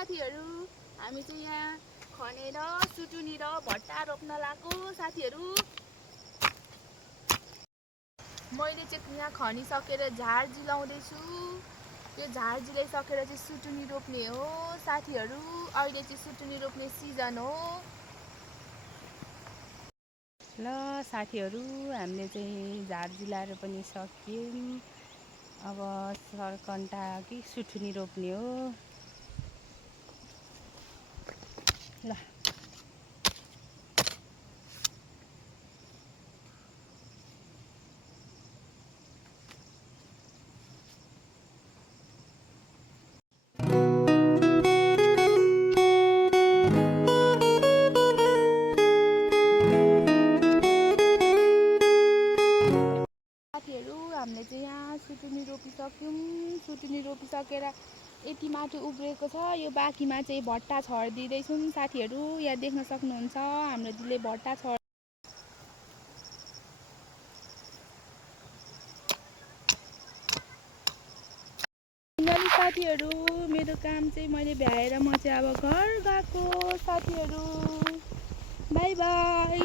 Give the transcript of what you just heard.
साथीहरू, हामी चाहिँ यहाँ खनेर सुटुनी र भट्टा रोप्न लागेको साथीहरू। मैले चाहिँ यहाँ खनिसकेर झार जिलाउँदैछु। यो झार जिलाइसकेर चाहिँ सुटुनी रोप्ने हो साथीहरू। अहिले चाहिँ सुटुनी रोप्ने सिजन हो। ल साथीहरू, हामीले चाहिँ झार जिलाएर पनि सक्यौँ। अब सरकन्टा कि सुटुनी रोप्ने हो। ल साथीहरू, हामीले चाहिँ यहाँ सुटुनी रोपिसक्यौँ। सुटुनी रोपिसकेर यति माटो उब्रेको छ। यो बाँकीमा चाहिँ भट्टा छरिदिँदैछौँ साथीहरू। यहाँ देख्न सक्नुहुन्छ हाम्रो दिदीले भट्टा छर। साथीहरू, मेरो काम चाहिँ मैले भ्याएर म चाहिँ अब घर गएको साथीहरू। By by.